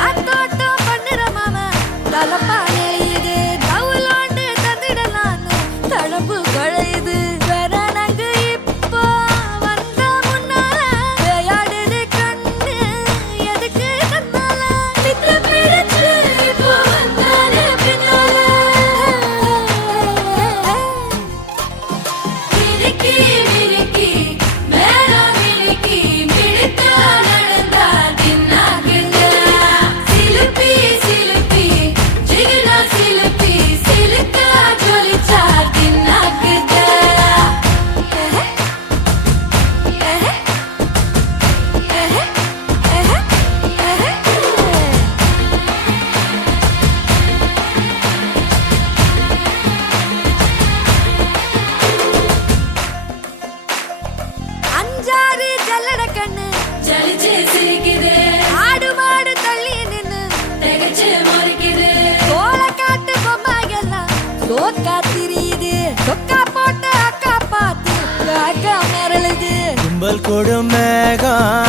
ஆத்தோட்டம் பண்ணுற மாமா தலப்பா நெளியுது தவுலாண்டு தந்திடலான்னு தழம்பு குழையுது வெறனங்கு இப்போ வந்த முன்னால விளையாடுது கண்ணு எதுக்கு தன்னால நித்த பிடிச்சு இப்போ வந்தானே பின்னால மினுக்கி மினுக்கி மேல மினுக்கி மினுக்கா நடந்தா தின்னாக்குங்க சிலுப்பி சிலுப்பி ஜிகினா சிலுப்பி சிலுக்கா ஜொலிச்சா தின்னாக்குங்க அஞ்சாறு ஜல்லட கண்ணு ஜலிச்சு சிரிக்குது ஆடு மாடு தள்ளி நின்னு திகச்சு முறைக்குது தோள காட்டு பொம்மைகள்லாம் சோக்கா திரியுது சொக்கா போட்டு அக்கா பார்த்து காக்கா மிரளுது கும்பல் கொடும் மேகம்